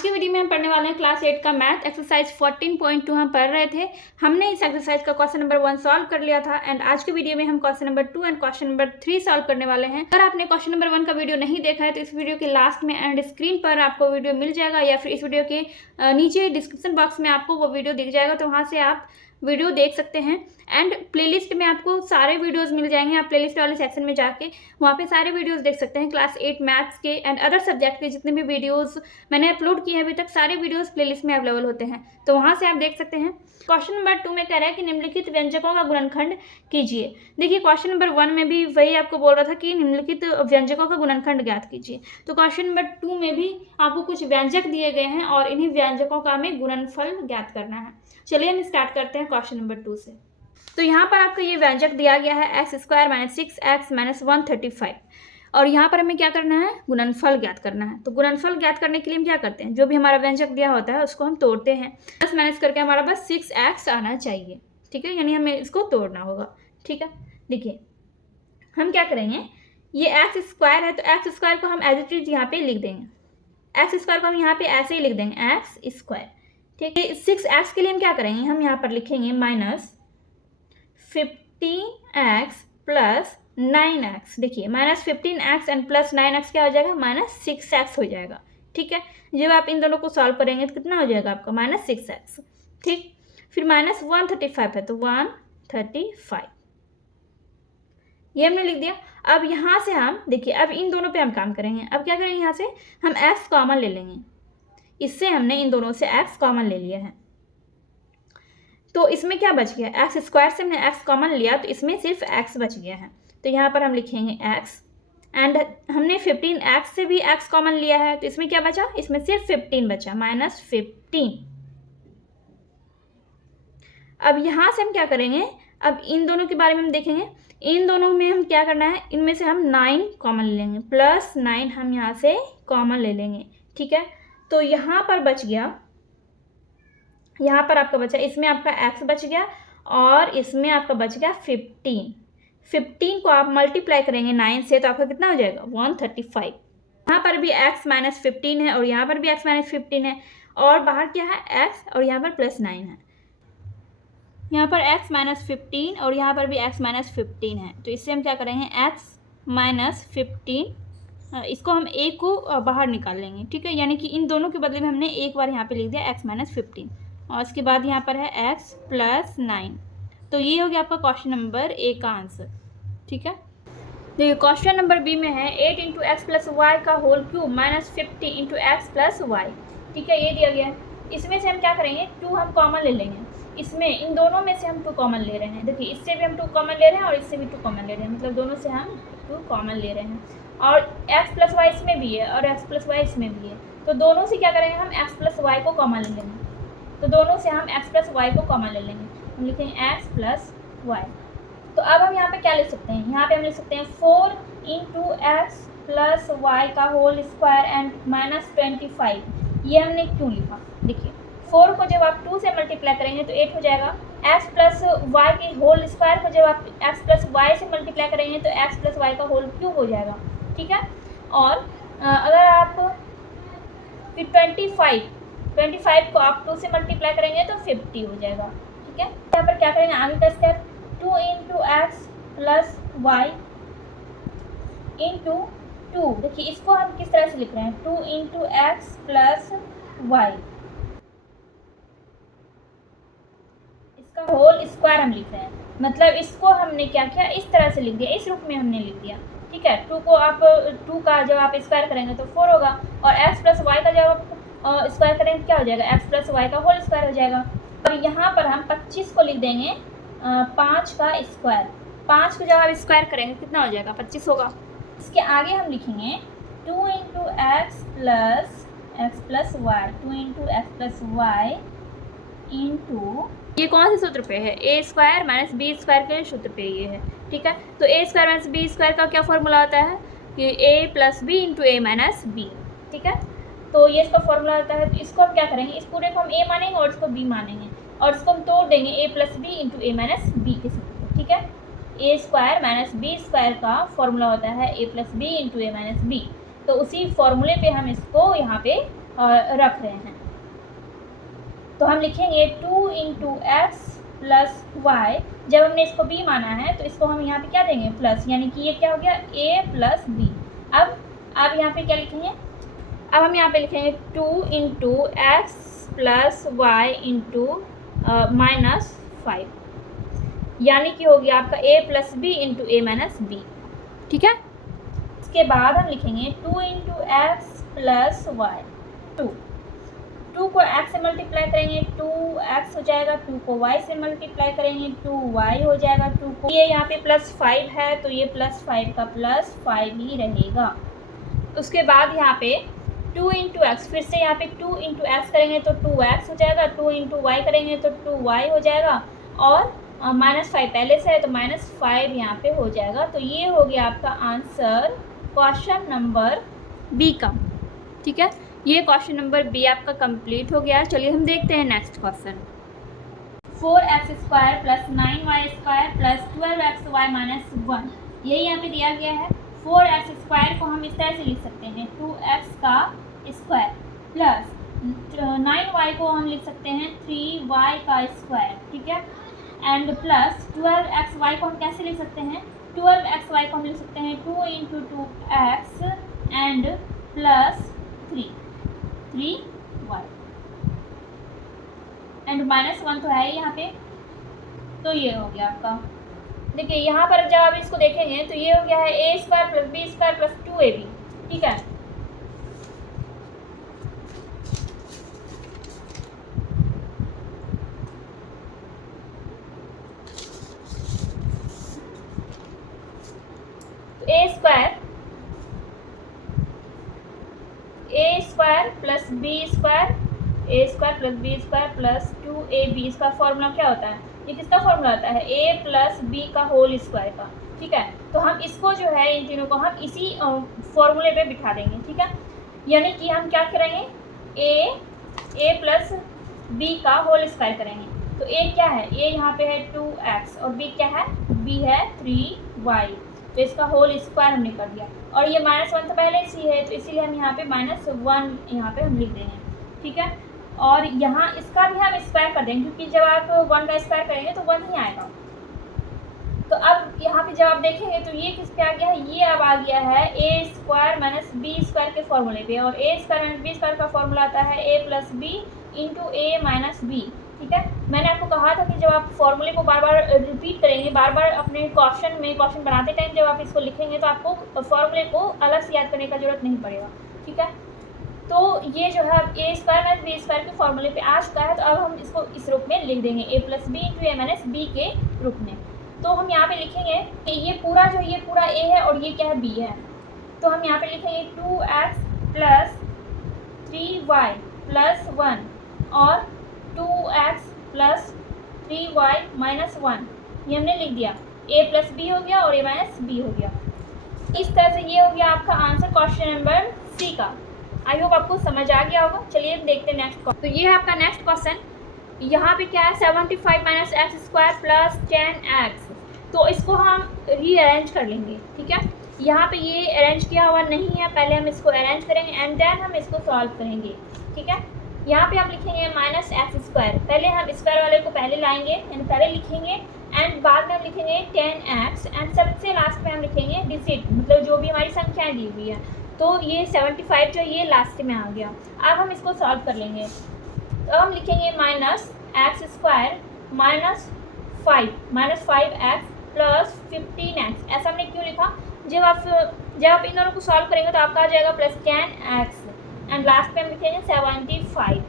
आज की वीडियो में हम पढ़ने वाले हैं क्लास 8 का मैथ एक्सरसाइज 14.2 हम पढ़ रहे थे। हमने इस एक्सरसाइज का क्वेश्चन नंबर 1 सॉल्व कर लिया था एंड आज की वीडियो में हम question number 2 and question number 3 solve करने वाले हैं। अगर आपने क्वेश्चन नंबर 1 का वीडियो नहीं देखा है तो इस वीडियो के लास्ट में एंड स्क्रीन पर आपको वीडियो मिल जाएगा या फिर इस वीडियो के नीचे डिस्क्रिप्शन बॉक्स में आपको वो वीडियो दिख जाएगा, तो वहाँ से आप वीडियो देख सकते हैं। एंड प्लेलिस्ट में आपको सारे वीडियोस मिल जाएंगे, आप प्लेलिस्ट वाले सेक्शन में जाके वहाँ पे सारे वीडियोस देख सकते हैं। क्लास 8 मैथ्स के एंड अदर सब्जेक्ट के जितने भी वीडियोस मैंने अपलोड किए हैं अभी तक, सारे वीडियोस प्लेलिस्ट में अवेलेबल होते हैं, तो वहाँ से आप देख सकते हैं। क्वेश्चन नंबर 2 में कह रहा है कि निम्नलिखित व्यंजकों का गुणनखंड कीजिए। देखिए क्वेश्चन नंबर 1 में भी वही आपको बोल रहा था कि निम्नलिखित व्यंजकों का गुणनखंड ज्ञात कीजिए, तो क्वेश्चन नंबर 2 में भी आपको कुछ व्यंजक दिए गए हैं और इन्हीं व्यंजकों का हमें गुणनफल ज्ञात करना है। चलिए हम स्टार्ट करते हैं क्वेश्चन नंबर 2 से। तो यहाँ पर आपका ये व्यंजक दिया गया है x² - 6x - 135 और यहाँ पर हमें क्या करना है, गुणनफल ज्ञात करना है। तो गुणनफल ज्ञात करने के लिए हम क्या करते हैं, जो भी हमारा व्यंजक दिया होता है उसको हम तोड़ते हैं। प्लस माइनस करके हमारा बस 6x आना चाहिए, ठीक है, यानी हमें इसको तोड़ना होगा। ठीक है, देखिए हम क्या करेंगे, ये x² है तो x² को हम एज इट इज यहाँ पे लिख देंगे। x² को हम यहाँ पे ऐसे ही लिख देंगे x²। ठीक है, 6x के लिए हम क्या करेंगे, हम यहाँ पर लिखेंगे -15x + 9x। देखिए -15x एंड प्लस 9x क्या हो जाएगा, -6x हो जाएगा। ठीक है, जब आप इन दोनों को सॉल्व करेंगे तो कितना हो जाएगा आपका, -6x। ठीक, फिर -135 है तो 135, ये हमने लिख दिया। अब यहाँ से हम देखिए, अब इन दोनों पे हम काम करेंगे। अब क्या करेंगे, यहाँ से हम x कॉमन ले लेंगे, इससे हमने इन दोनों से x कॉमन ले लिया है, तो इसमें क्या बच गया, x² से हमने x कॉमन लिया तो इसमें सिर्फ x बच गया है, तो यहाँ पर हम लिखेंगे x। एंड हमने 15x से भी x कॉमन लिया है तो इसमें क्या बचा, इसमें सिर्फ 15 बचा, -15। अब यहाँ से हम क्या करेंगे, अब इन दोनों के बारे में हम देखेंगे। इन दोनों में हम क्या करना है, इनमें से हम 9 कॉमन ले लेंगे, +9 हम यहाँ से कॉमन ले लेंगे। ठीक है, तो यहाँ पर बच गया, यहाँ पर आपका बचा, इसमें आपका x बच गया और इसमें आपका बच गया 15 को आप मल्टीप्लाई करेंगे 9 से तो आपका कितना हो जाएगा, 135। यहाँ पर भी x - 15 है और यहाँ पर भी x - 15 है और बाहर क्या है, x और यहाँ पर +9 है। यहाँ पर x - 15 और यहाँ पर भी x - 15 है, तो इससे हम क्या करेंगे, x - 15, इसको हम a को बाहर निकाल लेंगे। ठीक है, यानी कि इन दोनों के बदले में हमने एक बार यहाँ पे लिख दिया x - 15 और उसके बाद यहाँ पर है x + 9, तो ये हो गया आपका क्वेश्चन नंबर A का आंसर। ठीक है, देखिए क्वेश्चन नंबर B में है 8 × x + y का होल क्यूब -50 × x + y। ठीक है, ये दिया गया है। इसमें से हम क्या करेंगे, 2 हम कॉमन ले लेंगे। इसमें इन दोनों में से हम 2 कॉमन ले रहे हैं। देखिए इससे भी हम 2 कॉमन ले रहे हैं और इससे भी 2 कॉमन ले रहे हैं, मतलब दोनों से हम 2 कॉमन ले रहे हैं। और x + y इसमें भी है और x + y इसमें भी है, तो दोनों से क्या करेंगे, हम x + y को कॉमन ले लेंगे। तो दोनों से हम x + y को कॉमन ले लेंगे, हम लिखेंगे x + y। तो अब हम यहाँ पे क्या लिख सकते हैं, यहाँ पे हम लिख सकते हैं 4 × x + y का होल स्क्वायर एंड -25। ये हमने क्यों लिखा, देखिए 4 को जब आप 2 से मल्टीप्लाई करेंगे तो 8 हो जाएगा। x + y के होल स्क्वायर को जब आप x + y से मल्टीप्लाई करेंगे तो x + y का होल क्यूब हो जाएगा। ठीक है, और अगर आप फिर 25 को आप 2 से मल्टीप्लाई करेंगे तो 50 हो जाएगा। ठीक है, यहाँ पर क्या करेंगे, आगे का स्टेप 2 × x + y × 2। देखिए इसको हम किस तरह से लिख रहे हैं, 2 × x + y, इसका होल स्क्वायर हम लिख रहे हैं, मतलब इसको हमने क्या किया, इस तरह से लिख दिया, इस रूप में हमने लिख दिया। ठीक है, 2 को आप 2 का जब आप स्क्वायर करेंगे तो 4 होगा और x + y का जब आप स्क्वायर करेंगे क्या हो जाएगा, x + y का होल स्क्वायर हो जाएगा। और यहाँ पर हम 25 को लिख देंगे 5 का स्क्वायर। 5 को जब आप स्क्वायर करेंगे कितना हो जाएगा, 25 होगा। इसके आगे हम लिखेंगे 2 × x + y, 2 × x + y × ये कौन से सूत्र पे है, a² - b² के सूत्र पे ये है। ठीक है, तो a² - b² का क्या फॉर्मूला होता है कि a + b × a - b। ठीक है, तो ये इसका फॉर्मूला होता है। तो इसको हम क्या करेंगे, इस पूरे को हम a मानेंगे और इसको b मानेंगे और इसको हम तोड़ देंगे a + b × a - b के सूत्र। ठीक है, a² - b² का फॉर्मूला होता है a + b × a - b, तो उसी फॉर्मूले पे हम इसको यहाँ पे रख रहे हैं। तो हम लिखेंगे 2 इंटू एक्स प्लस वाई। जब हमने इसको b माना है तो इसको हम यहाँ पे क्या देंगे, प्लस, यानी कि ये क्या हो गया a प्लस बी। अब यहाँ पे क्या लिखेंगे, अब हम यहाँ पे लिखेंगे 2 into x plus y into -5, यानी कि हो गया आपका a plus b into a minus b. ठीक है, इसके बाद हम लिखेंगे 2 इंटू एक्स प्लस वाई। 2 को x से मल्टीप्लाई करेंगे 2x हो जाएगा, 2 को y से मल्टीप्लाई करेंगे 2y हो जाएगा, 2 को ये यहाँ पे +5 है तो ये +5 का +5 ही रहेगा। उसके बाद यहाँ पे 2 इंटू एक्स, फिर से यहाँ पे 2 इंटू एक्स करेंगे तो 2x हो जाएगा, 2 इंटू वाई करेंगे तो 2y हो जाएगा, और -5 पहले से है तो -5 यहाँ पे हो जाएगा। तो ये हो गया आपका आंसर क्वेश्चन नंबर बी का। ठीक है, ये क्वेश्चन नंबर बी आपका कंप्लीट हो गया। चलिए हम देखते हैं next question. 4x² plus 9y² plus 12xy minus 1, यही यहाँ पे दिया गया है। 4x² को हम इस तरह से लिख सकते हैं 2x का स्क्वायर, प्लस 9y को हम लिख सकते हैं 3y का स्क्वायर। ठीक है, एंड प्लस 12xy को हम कैसे लिख सकते हैं, 12xy को हम लिख सकते हैं 2 into 2x and plus 3y and -1 तो है ही यहाँ पे। तो ये हो गया आपका, देखिए यहाँ पर जब आप इसको देखेंगे तो ये हो गया है a² plus b² plus 2ab। ठीक है, तो a² plus b² plus 2ab, इसका फॉर्मूला क्या होता है, ये किसका फॉर्मूला होता है, a प्लस b का होल स्क्वायर का। ठीक है, तो हम इसको जो है इन तीनों को हम इसी फॉर्मूले पे बिठा देंगे। ठीक है, यानी कि हम क्या करेंगे, a प्लस b का होल स्क्वायर करेंगे। तो a क्या है, a यहाँ पे है 2x और b क्या है, b है 3y, तो इसका होल स्क्वायर हमने कर दिया। और ये -1 तो पहले से है तो इसीलिए हम यहाँ पे -1 यहाँ पे हम लिख देंगे। ठीक है, और यहाँ इसका भी हम स्क्वायर कर देंगे, क्योंकि जब आप 1 का स्क्वायर करेंगे तो 1 ही आएगा। तो अब यहाँ पे जब आप देखेंगे तो ये किस पे आ गया है, ये अब आ गया है a² माइनस b² के फॉर्मूले पे, और a² माइनस b² का फॉर्मूला आता है a plus b into a minus b. ठीक है, मैंने आपको कहा था कि जब आप फॉर्मूले को बार बार रिपीट करेंगे, बार बार अपने क्वेश्चन बनाते टाइम जब आप इसको लिखेंगे तो आपको फॉर्मूले को अलग से याद करने का जरूरत नहीं पड़ेगा। ठीक है, तो ये जो है अब a² माइनस b² के फॉर्मूले पे आ चुका है, तो अब हम इसको इस रूप में लिख देंगे a plus b into a minus b के रूप में। तो हम यहाँ पे लिखेंगे कि ये पूरा a है और ये क्या है, b है। तो हम यहाँ पे लिखेंगे 2x प्लस 3y प्लस 1 और 2x प्लस 3y माइनस 1, ये हमने लिख दिया। a प्लस बी हो गया और a माइनस बी हो गया। इस तरह से ये हो गया आपका आंसर क्वेश्चन नंबर सी का। आई होप आपको समझ आ गया होगा। चलिए देखते हैं नेक्स्ट क्वेश्चन। तो ये है आपका नेक्स्ट क्वेश्चन। यहाँ पे क्या है, 75 माइनस x² प्लस 10x। तो इसको हम रीअरेंज कर लेंगे। ठीक है, यहाँ पे ये अरेंज किया हुआ नहीं है, पहले हम इसको अरेंज करेंगे एंड देन हम इसको सॉल्व करेंगे। ठीक है, यहाँ पे आप लिखेंगे -x², पहले हम स्क्वायर वाले को पहले लाएंगे यानी पहले लिखेंगे एंड बाद में हम लिखेंगे 10x एंड सबसे लास्ट में हम लिखेंगे डिजिट, मतलब जो भी हमारी संख्याएँ दी हुई है। तो ये 75 जो ये लास्ट में आ गया। अब हम इसको सॉल्व कर लेंगे। तो हम लिखेंगे -x² -5x प्लस 15x। ऐसा हमने क्यों लिखा, जब आप इन दोनों को सॉल्व करेंगे तो आपका आ जाएगा प्लस 10x एंड लास्ट में हम लिखेंगे 75।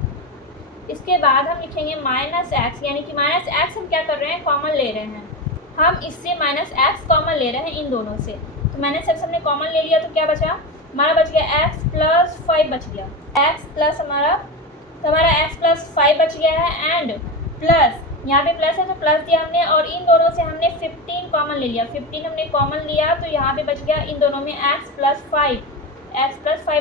इसके बाद हम लिखेंगे -x, यानी कि -x हम क्या कर रहे हैं, कॉमन ले रहे हैं। हम इससे -x कॉमन ले रहे हैं इन दोनों से। तो -x हमने कॉमन ले लिया तो क्या बचा, हमारा बच गया x प्लस 5 बच गया। x प्लस हमारा x प्लस 5 बच गया है एंड प्लस यहाँ पे प्लस है तो प्लस दिया हमने, और इन दोनों से हमने 15 कॉमन ले लिया। 15 हमने कॉमन लिया तो यहाँ पे बच गया इन दोनों में x प्लस 5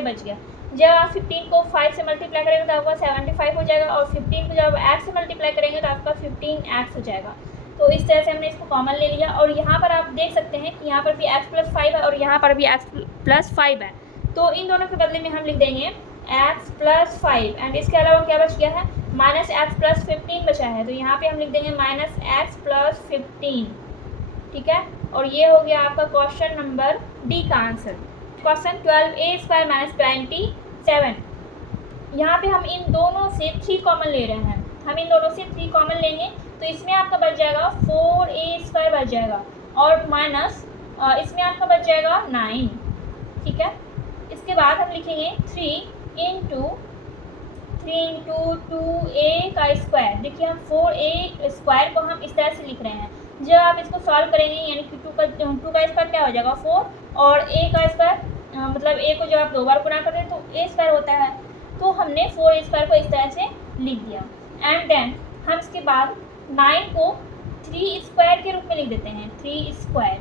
बच गया। जब आप 15 को 5 से मल्टीप्लाई करेंगे तो आपका 75 हो जाएगा, और 15 को जब x से मल्टीप्लाई करेंगे तो आपका 15x हो जाएगा। तो इस तरह से हमने इसको कॉमन ले लिया, और यहाँ पर आप देख सकते हैं कि यहाँ पर भी x प्लस 5 है और यहाँ पर भी x प्लस 5 है। तो इन दोनों के बदले में हम लिख देंगे एक्स प्लस 5 एंड इसके अलावा क्या बच गया है, माइनस एक्स प्लस 15 बचा है, तो यहाँ पे हम लिख देंगे माइनस एक्स प्लस 15, ठीक है। और ये हो गया आपका क्वेश्चन नंबर डी का आंसर। क्वेश्चन 12a² माइनस 27, यहाँ पे हम इन दोनों से 3 कॉमन ले रहे हैं, हम इन दोनों से 3 कॉमन लेंगे तो इसमें आपका बच जाएगा 4a² बच जाएगा और माइनस इसमें आपका बच जाएगा 9, ठीक है। इसके बाद हम लिखेंगे 3 इंटू 2a का स्क्वायर। देखिए हम 4a² को हम इस तरह से लिख रहे हैं, जब आप इसको सॉल्व करेंगे यानी कि 2 का स्क्वायर क्या हो जाएगा 4 और a का स्क्वायर मतलब a को जब आप 2 बार गुणा करते हैं तो a² होता है, तो हमने 4a² को इस तरह से लिख दिया। एंड देन हम इसके बाद 9 को 3² के रूप में लिख देते हैं, 3²,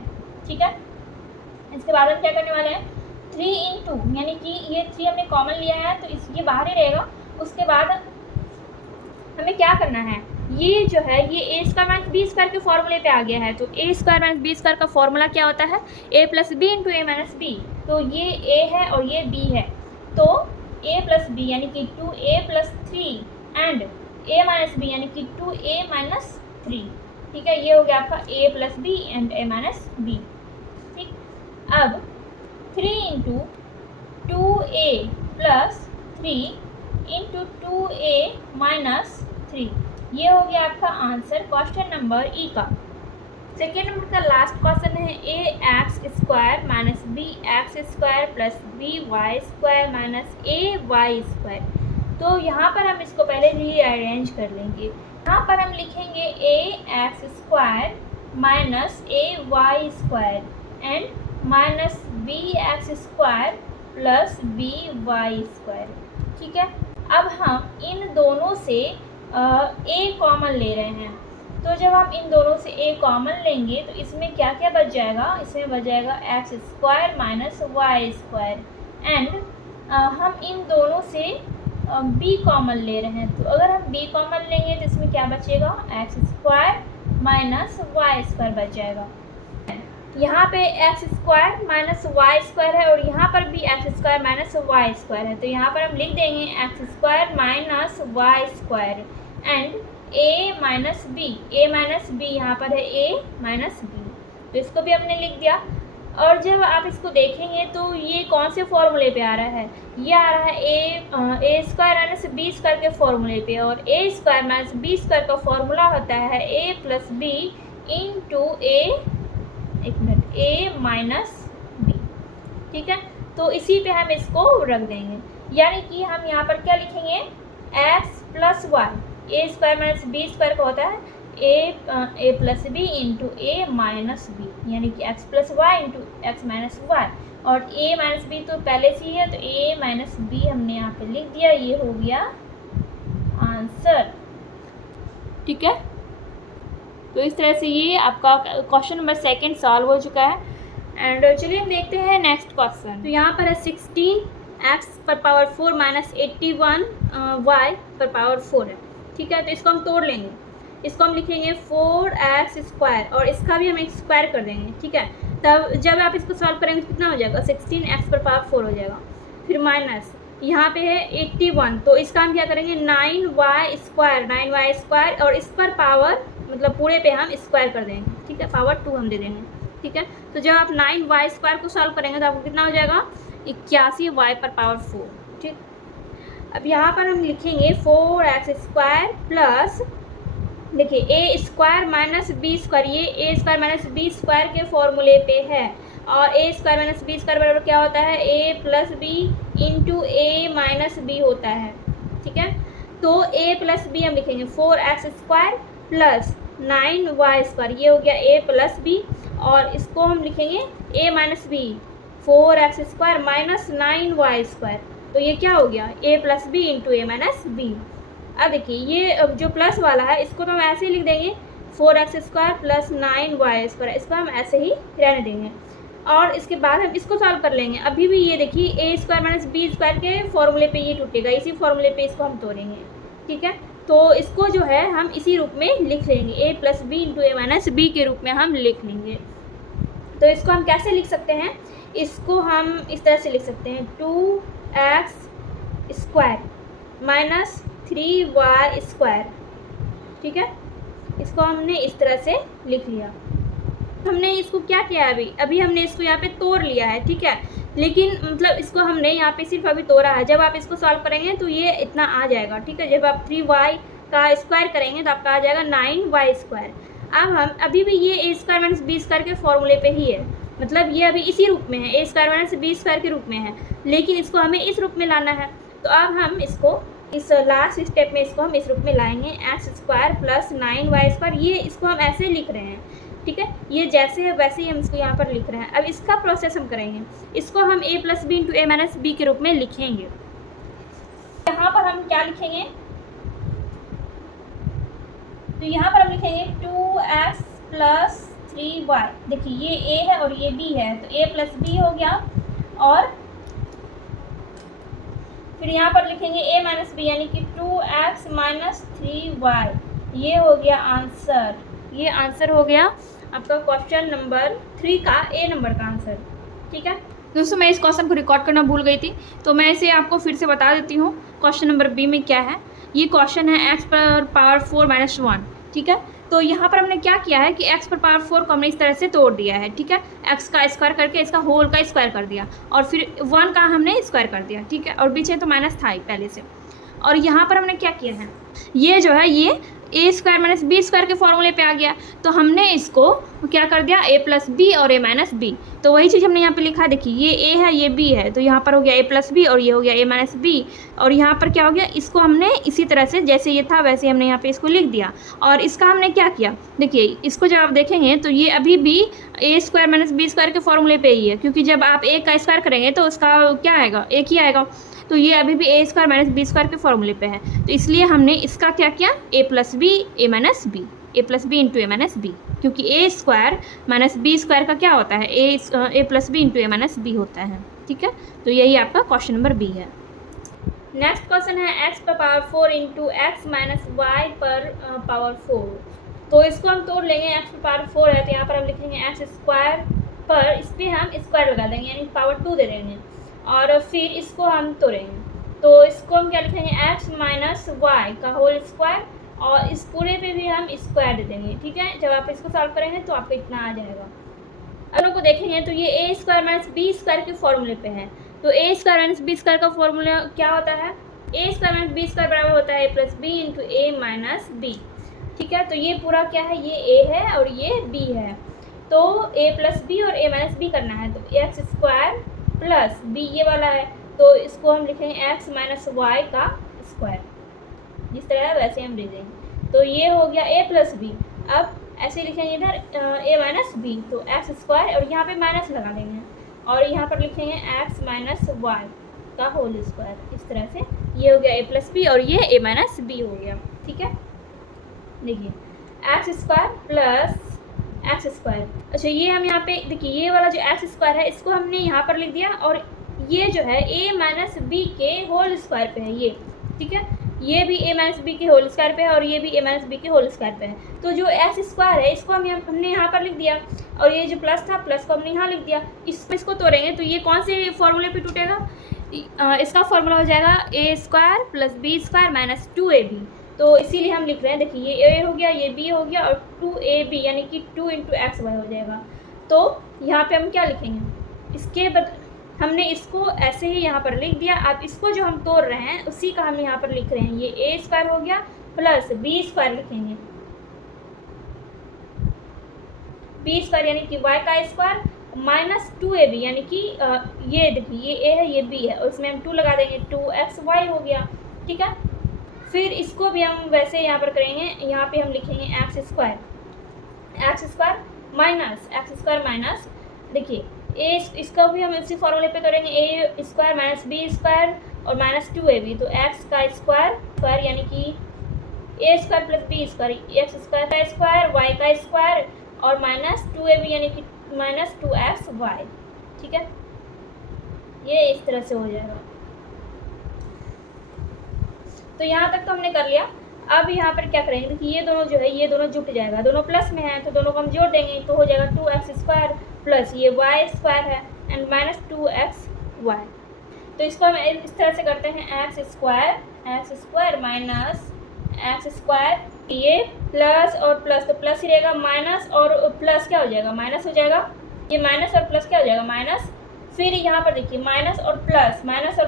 ठीक है। इसके बाद हम क्या करने वाले हैं 3 इंटू यानी कि ये 3 हमने कॉमन लिया है तो ये बाहर ही रहेगा। उसके बाद हमें क्या करना है, ये जो है ये a² माइनस b² के फॉर्मूले पे आ गया है, तो a² माइनस b² का फॉर्मूला क्या होता है a plus b into a minus b. तो ये a है और ये b है, तो a प्लस बी यानी कि 2a plus 3 and a minus b यानी कि 2a माइनस 3, ठीक है। ये हो गया आपका a plus b and a minus b, ठीक। अब 3 into 2a plus 3 into 2a minus 3, ये हो गया आपका आंसर क्वेश्चन नंबर ई का। सेकेंड नंबर का लास्ट क्वेश्चन है ax² minus bx² plus by² minus ay²। तो यहाँ पर हम इसको पहले रीअरेंज कर लेंगे। यहाँ पर हम लिखेंगे ax² minus ay² and minus bx² plus by², ठीक है। अब हम इन दोनों से a कॉमन ले रहे हैं, तो जब हम इन दोनों से a कॉमन लेंगे तो इसमें क्या क्या बच जाएगा, इसमें बच जाएगा x² माइनस y² एंड हम इन दोनों से b कॉमन ले रहे हैं, तो अगर हम b कॉमन लेंगे तो इसमें क्या बचेगा x² माइनस y² बच जाएगा। यहाँ पे x² माइनस y² है और यहाँ पर भी x² माइनस y² है, तो यहाँ पर हम लिख देंगे x² minus y² and a minus b यहाँ पर है a माइनस b, तो इसको भी हमने लिख दिया। और जब आप इसको देखेंगे तो ये कौन से फॉर्मूले पे आ रहा है, ये आ रहा है a² माइनस b² के फॉर्मूले पे, और a² माइनस b² का फॉर्मूला होता है a plus b into a minus b, ठीक है। तो इसी पे हम इसको रख देंगे, यानी कि हम यहाँ पर क्या लिखेंगे x plus Y, a² minus b² का होता है a plus b into a minus b, यानी कि x plus y into x minus y, और a माइनस बी तो पहले से ही है तो a माइनस बी हमने यहाँ पे लिख दिया, ये हो गया आंसर, ठीक है। तो इस तरह से ये आपका क्वेश्चन नंबर सेकंड सॉल्व हो चुका है। एंड चलिए हम देखते हैं नेक्स्ट क्वेश्चन। तो यहाँ पर है 16x⁴ माइनस 81y⁴ है, ठीक है। तो इसको हम तोड़ लेंगे, इसको हम लिखेंगे 4x² और इसका भी हम एक स्क्वायर कर देंगे, ठीक है। तब जब आप इसको सॉल्व करेंगे तो कितना हो जाएगा 16x⁴ हो जाएगा, फिर माइनस यहाँ पे है 81, तो इसका हम क्या करेंगे 9y² और इस पर पावर मतलब पूरे पे हम स्क्वायर कर देंगे, ठीक है, पावर 2 हम दे देंगे, ठीक है। तो जब आप 9y² को सॉल्व करेंगे तो आपको कितना हो जाएगा 81y⁴, ठीक। अब यहाँ पर हम लिखेंगे 4x² प्लस देखिए a² माइनस b², ये a² माइनस b² के फॉर्मूले पे है, और a² माइनस b² बराबर क्या होता है a plus b into a minus b होता है, ठीक है। तो a प्लस बी हम लिखेंगे 4x² प्लस 9y², ये हो गया a प्लस बी, और इसको हम लिखेंगे a minus B 4x² minus 9y², तो ये क्या हो गया a plus b into a minus b. अब देखिए ये जो प्लस वाला है इसको तो हम ऐसे ही लिख देंगे 4x² प्लस 9y², इसको हम ऐसे ही रहने देंगे, और इसके बाद हम इसको सॉल्व कर लेंगे। अभी भी ये देखिए a² माइनस b² के फॉर्मूले पे ये टूटेगा, इसी फॉर्मूले पे इसको हम तोड़ेंगे, ठीक है। तो इसको जो है हम इसी रूप में लिख लेंगे, a plus b into a minus b के रूप में हम लिख लेंगे। तो इसको हम कैसे लिख सकते हैं, इसको हम इस तरह से लिख सकते हैं 2x square minus 3y square, ठीक है। इसको हमने इस तरह से लिख लिया। हमने इसको क्या किया है, अभी हमने इसको यहाँ पे तोड़ लिया है, ठीक है। लेकिन मतलब इसको हमने यहाँ पे सिर्फ अभी तोड़ा है। जब आप इसको सॉल्व करेंगे तो ये इतना आ जाएगा, ठीक है। जब आप 3y का स्क्वायर करेंगे तो आपका आ जाएगा 9y स्क्वायर। अब हम अभी भी ये a square minus b square के फॉर्मूले पे ही है, मतलब ये अभी इसी रूप में है, a square minus b square के रूप में है, लेकिन इसको हमें इस रूप में लाना है। तो अब हम इसको इस लास्ट स्टेप में इसको हम इस रूप में लाएंगे, x square plus 9y square. ये इसको हम ऐसे लिख रहे हैं, ठीक है। ये जैसे है वैसे ही हम इसको यहाँ पर लिख रहे हैं। अब इसका प्रोसेस हम करेंगे, इसको हम a plus b into a minus b के रूप में लिखेंगे। यहाँ पर हम क्या लिखेंगे, तो यहाँ पर हम लिखेंगे 2x प्लस 3y। देखिए ये a है और ये b है, तो a प्लस बी हो गया, और फिर यहाँ पर लिखेंगे a माइनस बी यानी कि 2x माइनस 3y। ये हो गया आंसर, ये आंसर हो गया आपका क्वेश्चन नंबर 3 का ए नंबर का आंसर, ठीक है। दोस्तों मैं इस क्वेश्चन को रिकॉर्ड करना भूल गई थी, तो मैं इसे आपको फिर से बता देती हूँ। क्वेश्चन नंबर बी में क्या है, ये क्वेश्चन है x पर पावर 4 माइनस 1, ठीक है। तो यहाँ पर हमने क्या किया है कि x पर पावर 4 को हमने इस तरह से तोड़ दिया है, ठीक है। x का स्क्वायर करके इसका होल का स्क्वायर कर दिया, और फिर 1 का हमने स्क्वायर कर दिया, ठीक है। और पीछे तो माइनस था ही पहले से। और यहाँ पर हमने क्या किया है, ये जो है ये a square minus b square के फॉर्मूले पे आ गया, तो हमने इसको क्या कर दिया, a प्लस बी और a माइनस बी। तो वही चीज़ हमने यहाँ पे लिखा है, देखिए ये a है ये b है, तो यहाँ पर हो गया a प्लस बी और ये हो गया a माइनस बी। और यहाँ पर क्या हो गया, इसको हमने इसी तरह से जैसे ये था वैसे हमने यहाँ पे इसको लिख दिया। और इसका हमने क्या किया, देखिए इसको जब आप देखेंगे तो ये अभी भी a square minus b square के फॉर्मूले पे ही है, क्योंकि जब आप a का स्क्वायर करेंगे तो उसका क्या आएगा, एक ही आएगा। तो ये अभी भी a square minus b square के फॉर्मूले पे है, तो इसलिए हमने इसका क्या किया, a plus b a minus b, a plus b into a minus b, क्योंकि a square minus b square का क्या होता है, a plus b into a minus b होता है, ठीक है। तो यही आपका क्वेश्चन नंबर बी है। नेक्स्ट क्वेश्चन है x पर power 4 into x minus y पर पावर 4। तो इसको हम तोड़ लेंगे, x पर पावर 4 है तो यहाँ पर हम लिखेंगे एक्स स्क्वायर पर इस पर हम स्क्वायर लगा देंगे यानी पावर 2 दे देंगे, और फिर इसको हम तोड़ेंगे। तो इसको हम क्या लिखेंगे, x माइनस वाई का होल स्क्वायर, और इस पूरे पे भी हम स्क्वायर दे देंगे, ठीक है। जब आप इसको सॉल्व करेंगे तो आपको इतना आ जाएगा। अगर को देखेंगे तो ये a square minus b square के फॉर्मूले पे है, तो a square minus b square का फॉर्मूला क्या होता है, a square minus b square बराबर होता है a plus b into a minus b, ठीक है। तो ये पूरा क्या है, ये a है और ये b है, तो a प्लस बी और a माइनस बी करना है। तो एक्स स्क्वायर प्लस बी ये वाला है, तो इसको हम लिखेंगे x माइनस वाई का स्क्वायर, जिस तरह है वैसे हम ले देंगे। तो ये हो गया a प्लस बी। अब ऐसे लिखेंगे इधर a माइनस बी, तो एक्स स्क्वायर और यहाँ पे माइनस लगा देंगे, और यहाँ पर लिखेंगे x माइनस वाई का होल स्क्वायर, इस तरह से ये हो गया a प्लस बी और ये a माइनस बी हो गया, ठीक है। देखिए x square plus x square, अच्छा ये हम यहाँ पे देखिए ये वाला जो एक्स स्क्वायर है इसको हमने यहाँ पर लिख दिया, और ये जो है a माइनस बी के होल स्क्वायर पे है ये, ठीक है। ये भी a माइनस बी के होल स्क्वायर पे है और ये भी a माइनस बी के होल स्क्वायर पे है। तो जो एक्स स्क्वायर है इसको हमने यहाँ पर लिख दिया, और ये जो प्लस था प्लस को हमने यहाँ लिख दिया। इसको तोड़ेंगे तो ये कौन से फॉर्मूले पे टूटेगा, इसका फॉर्मूला हो जाएगा a square plus b square minus 2ab। तो इसीलिए हम लिख रहे हैं, देखिए ये a हो गया ये b हो गया और 2ab यानी कि 2 इंटू एक्स वाई हो जाएगा। तो यहाँ पे हम क्या लिखेंगे, इसके हमने इसको ऐसे ही यहाँ पर लिख दिया। अब इसको जो हम तोड़ रहे हैं उसी का हम यहाँ पर लिख रहे हैं, ये a स्क्वायर हो गया प्लस बी स्क्वायर लिखेंगे, बी स्क्वायर यानी कि y का स्क्वायर माइनस 2ab यानी कि ये देखिए ये a है ये b है, और इसमें हम 2 लगा देंगे, 2xy हो गया, ठीक है। फिर इसको भी हम वैसे यहाँ पर करेंगे, यहाँ पे हम लिखेंगे एक्स स्क्वायर माइनस देखिए इसका भी हम इसी फॉर्मूले पे करेंगे, a square minus b square और माइनस 2ab। तो एक्स का स्क्वायर यानी कि a square plus b square, x square का स्क्वायर वाई का स्क्वायर और माइनस 2ab यानी कि माइनस 2xy, ठीक है। ये इस तरह से हो जाएगा। तो यहाँ तक तो हमने कर लिया। अब यहाँ पर क्या करेंगे, देखिए ये दोनों जो है ये दोनों जुट जाएगा, दोनों प्लस में है तो दोनों को हम जोड़ देंगे, तो हो जाएगा 2x स्क्वायर प्लस ये y स्क्वायर है एंड माइनस 2xy, तो इसको हम इस तरह से करते हैं x square minus x square, ये प्लस और प्लस, तो प्लस ही रहेगा, माइनस और प्लस क्या हो जाएगा, माइनस हो जाएगा, ये माइनस और प्लस क्या हो जाएगा, माइनस। फिर यहाँ पर देखिए माइनस और प्लस माइनस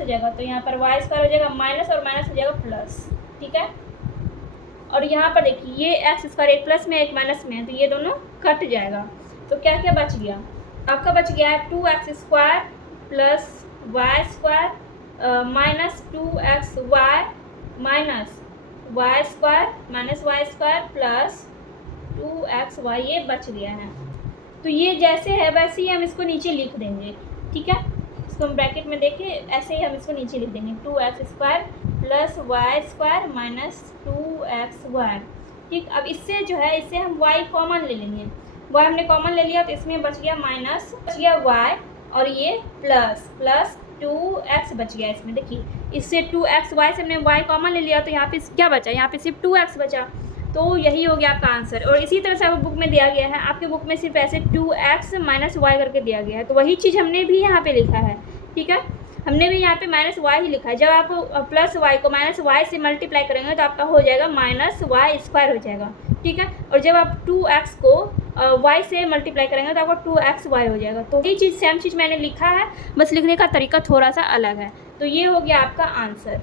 हो जाएगा, तो यहाँ पर वाई स्क्वायर हो जाएगा, माइनस और माइनस हो जाएगा प्लस, ठीक है। और यहाँ पर देखिए ये एक्स स्क्वायर एक प्लस में एक माइनस में है, तो ये दोनों कट जाएगा। तो क्या क्या बच गया, आपका बच गया है 2x square plus y square minus 2x y minus y square plus 2x y, ये बच गया है। तो ये जैसे है वैसे ही हम इसको नीचे लिख देंगे, ठीक है। इसको हम ब्रैकेट में देखिए, ऐसे ही हम इसको नीचे लिख देंगे 2x square plus y square minus 2x y, ठीक। अब इससे जो है, इससे हम y कॉमन ले लेंगे, y हमने कॉमन ले लिया तो इसमें बच गया माइनस, बच गया y, और ये प्लस 2x बच गया इसमें। देखिए इससे 2x y से हमने y कॉमन ले लिया, तो यहाँ पे क्या बचा, यहाँ पे सिर्फ 2x बचा, तो यही हो गया आपका आंसर। और इसी तरह से आपको बुक में दिया गया है, आपके बुक में सिर्फ ऐसे 2x माइनस वाई करके दिया गया है, तो वही चीज़ हमने भी यहाँ पे लिखा है, ठीक है। हमने भी यहाँ पे माइनस वाई ही लिखा है। जब आप प्लस वाई को माइनस वाई से मल्टीप्लाई करेंगे तो आपका हो जाएगा माइनस वाई स्क्वायर हो जाएगा, ठीक है। और जब आप 2x को वाई से मल्टीप्लाई करेंगे तो आपका 2x वाई हो जाएगा। तो ये चीज़ सेम चीज़ मैंने लिखा है, बस लिखने का तरीका थोड़ा सा अलग है। तो ये हो गया आपका आंसर।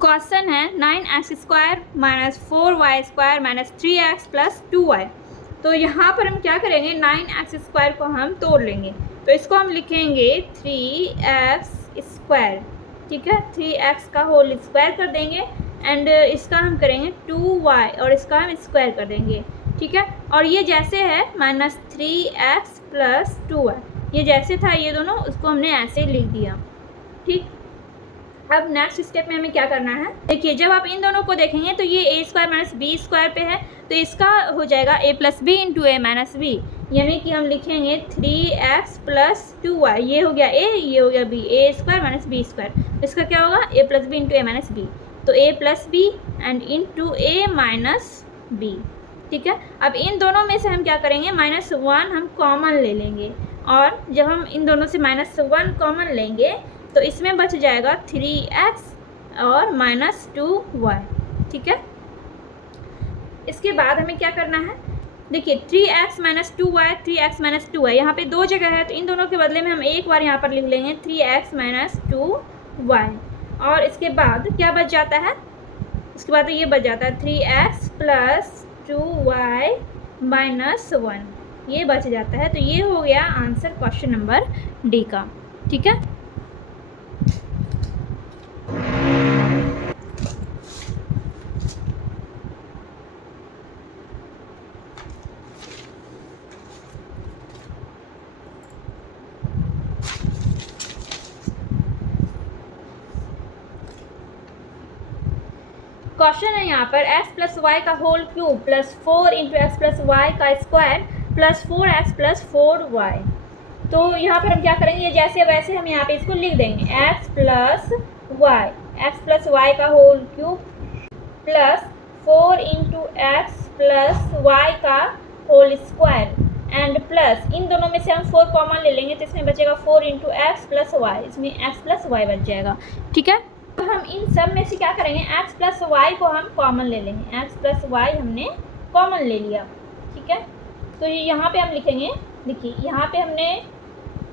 क्वेश्चन है 9x square minus 4y square minus 3x plus 2y। तो यहाँ पर हम क्या करेंगे, 9x स्क्वायर को हम तोड़ लेंगे, तो इसको हम लिखेंगे 3x स्क्वायर, ठीक है। 3x का होल स्क्वायर कर देंगे एंड इसका हम करेंगे 2y और इसका हम स्क्वायर कर देंगे, ठीक है। और ये जैसे है माइनस 3x प्लस 2y, ये जैसे था ये दोनों, उसको हमने ऐसे लिख दिया, ठीक। अब नेक्स्ट स्टेप में हमें क्या करना है, देखिए जब आप इन दोनों को देखेंगे तो ये a square minus b square पे है, तो इसका हो जाएगा a plus b into a minus b, यानी कि हम लिखेंगे 3x प्लस 2y, ये हो गया a, ये हो गया b, a square minus b square, इसका क्या होगा a plus b into a minus b, तो a plus b and into a minus b, ठीक है। अब इन दोनों में से हम क्या करेंगे, -1 हम कॉमन ले लेंगे, और जब हम इन दोनों से -1 कॉमन लेंगे तो इसमें बच जाएगा 3x और -2y, ठीक है। इसके बाद हमें क्या करना है, देखिए 3x माइनस 2y, यहाँ पे दो जगह है, तो इन दोनों के बदले में हम एक बार यहाँ पर लिख लेंगे 3x माइनस 2y, और इसके बाद क्या बच जाता है, उसके बाद ये बच जाता है 3x प्लस 2y माइनस 1, ये बच जाता है। तो ये हो गया आंसर क्वेश्चन नंबर डी का, ठीक है। क्वेश्चन है यहाँ पर x प्लस वाई का whole cube plus 4 into x plus y का square plus 4x plus 4y। तो यहाँ पर हम क्या करेंगे, जैसे वैसे हम यहाँ पे इसको लिख देंगे x प्लस वाई का whole cube plus 4 into x plus y का होल स्क्वायर एंड प्लस, इन दोनों में से हम 4 कॉमन ले लेंगे तो इसमें बचेगा 4 इंटू एक्स प्लस वाई, इसमें x प्लस वाई बच जाएगा, ठीक है। तो हम इन सब में से क्या करेंगे, x प्लस वाई को हम कॉमन ले लेंगे, x प्लस वाई हमने कॉमन ले लिया, ठीक है। तो यहाँ पे हम लिखेंगे, देखिए यहाँ पे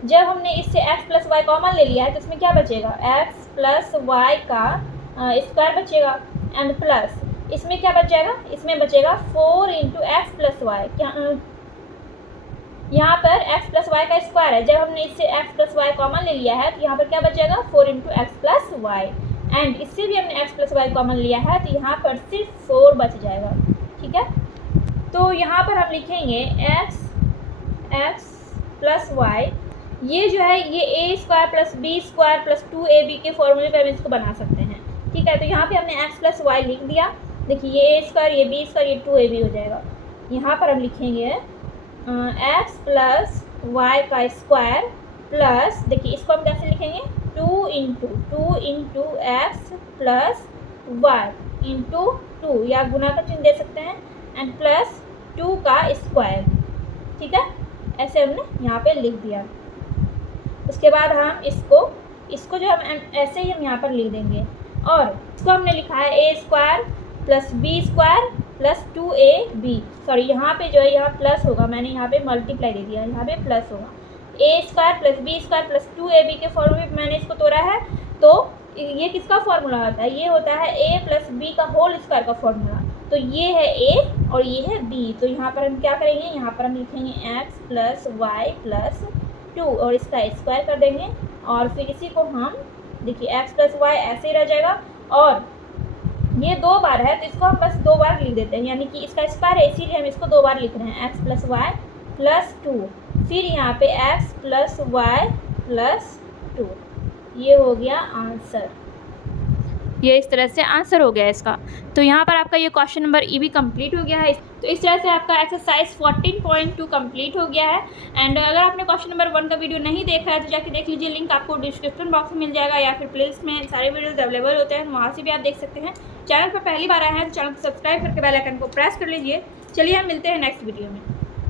जब हमने इससे x प्लस वाई कॉमन ले लिया है तो इसमें क्या बचेगा, x प्लस वाई का स्क्वायर बचेगा एंड प्लस इसमें क्या बच जाएगा, इसमें बचेगा 4 इंटू एक्स प्लस वाई, यहाँ पर x प्लस वाई का स्क्वायर है, जब हमने इससे x प्लस वाई कॉमन ले लिया है तो यहाँ पर क्या बच जाएगा 4 into x plus y, and इससे भी हमने x प्लस वाई कॉमन लिया है तो यहाँ पर सिर्फ 4 बच जाएगा, ठीक है। तो यहाँ पर हम लिखेंगे x प्लस वाई, ये जो है ये a square plus b square plus 2ab के फॉर्मूले पर हम इसको बना सकते हैं, ठीक है। तो यहाँ पे हमने x प्लस वाई लिख दिया, देखिए ये a स्क्वायर, ये b स्क्वायर, ये 2ab हो जाएगा। यहाँ पर हम लिखेंगे x प्लस वाई का स्क्वायर प्लस, देखिए इसको हम कैसे लिखेंगे, 2 into x plus y into 2, या गुना का चिन्ह दे सकते हैं, एंड प्लस 2 का स्क्वायर, ठीक है। ऐसे हमने यहाँ पे लिख दिया। उसके बाद हम इसको जो हम ऐसे ही हम यहाँ पर लिख देंगे, और इसको हमने लिखा है a square plus b square plus 2ab, sorry यहाँ पे जो है यहाँ प्लस होगा, मैंने यहाँ पे मल्टीप्लाई दे दिया, यहाँ पे प्लस होगा, a square plus b square plus 2ab के फॉर्म में मैंने इसको तोड़ा है। तो ये किसका फॉर्मूला होता है, ये होता है ए प्लस बी का होल स्क्वायर का फॉर्मूला। तो ये है ए और ये है बी, तो यहाँ पर हम क्या करेंगे, यहाँ पर हम लिखेंगे एक्स प्लस वाई प्लस 2 और इसका स्क्वायर कर देंगे, और फिर इसी को हम देखिए एक्स प्लस वाई ऐसे ही रह जाएगा, और ये 2 बार है तो इसको हम बस 2 बार लिख देते हैं, यानी कि इसका स्क्वायर है इसीलिए हम इसको 2 बार लिख रहे हैं, एक्स प्लस वाई प्लस 2, फिर यहाँ पे एक्स प्लस वाई प्लस 2। ये हो गया आंसर, ये इस तरह से आंसर हो गया इसका। तो यहाँ पर आपका ये क्वेश्चन नंबर ई भी कंप्लीट हो गया है। तो इस तरह से आपका एक्सरसाइज 14.2 कंप्लीट हो गया है। एंड अगर आपने क्वेश्चन नंबर 1 का वीडियो नहीं देखा है तो जाके देख लीजिए, लिंक आपको डिस्क्रिप्शन बॉक्स में मिल जाएगा, या फिर प्लेलिस्ट में सारे वीडियोज़ अवेलेबल होते हैं, वहाँ से भी आप देख सकते हैं। चैनल पर पहली बार आए हैं तो चैनल को सब्सक्राइब करके बेल आइकन को प्रेस कर लीजिए। चलिए हम मिलते हैं नेक्स्ट वीडियो में।